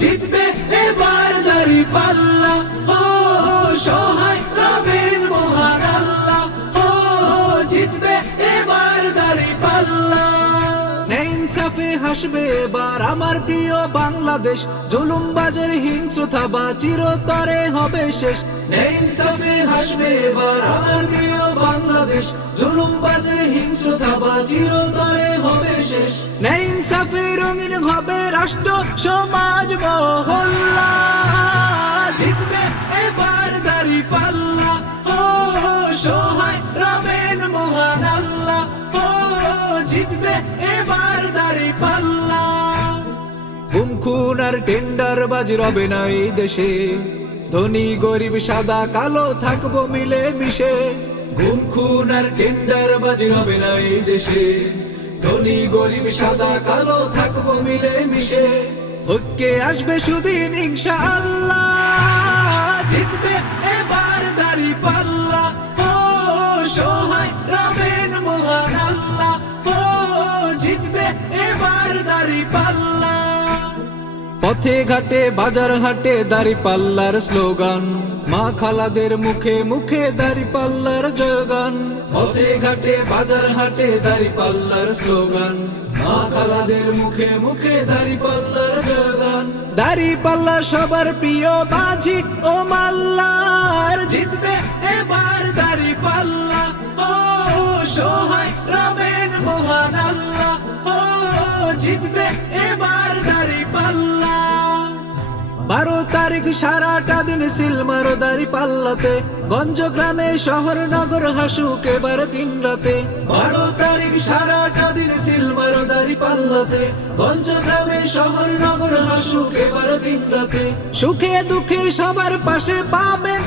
জিতবে এবার দাঁড়িপাল্লা, ও সহায় রবেন মহান আল্লাহ, ও জিতবে এবার দাঁড়িপাল্লা। ইনসাফে হাসবে এবার আমার প্রিয় বাংলাদেশ, জুলুমবাজের হিংস্রতা বা চিরতরে হবে শেষ। ইনসাফে হাসবে এবার আমার প্রিয় বাংলাদেশ, জুলুমবাজের হিংস্রতা বা চিরতরে হবে শেষ। ইনসাফে রঙিন হবে রাষ্ট্র সমাজ মহল্লা, জিতবে এবার দাঁড়িপাল্লা, ও সহায় রবেন মহান আল্লাহ, ও জিতবে এবার দাঁড়িপাল্লা। গুম খুন আর টেন্ডার বাজি রবে না এই দেশে, ধনী গরিব সাদা কালো থাকবো মিলে মিশে। গুম খুন আর টেন্ডার বাজি রবে না এই দেশে, ধনী গরিব সাদা কালো থাকবো মিলে মিশে। ঐক্যে আসবে সুদিন ইনশাআল্লাহ, জিতবে এবার দাঁড়িপাল্লা, ও সহায় রবেন মহান আল্লাহ, ও জিতবে এবার দাঁড়িপাল্লা। পথে ঘাটে বাজার হাটে দাঁড়িপাল্লার স্লোগান, মা খালাদের মুখে মুখে দাঁড়িপাল্লার জয়গান। পথে ঘাটে বাজার হাটে দাঁড়িপাল্লার স্লোগান, মা খালাদের মুখে মুখে দাঁড়িপাল্লার জয়গান। দাঁড়িপাল্লা সবার প্রিয় বাজি ও মাল্লার, জিতবে এবার দাঁড়িপাল্লা, ও সহায় রবেন মহান আল্লাহ, ও জিতবে এবার দাঁড়িপাল্লা। 12 তারিখ সারাটা দিন সিলমারো দাঁড়িপাল্লাতে, গঞ্জ গ্রামে শহর নগর হাসুক এবার দিন রাতে। 12 তারিখ সারাটা দিন সিলমারো দাঁড়িপাল্লাতে, গঞ্জ গ্রামে শহর নগর হাসুক এবার দিন রাতে। সুখে দুঃখে সবার পাশে পাবেন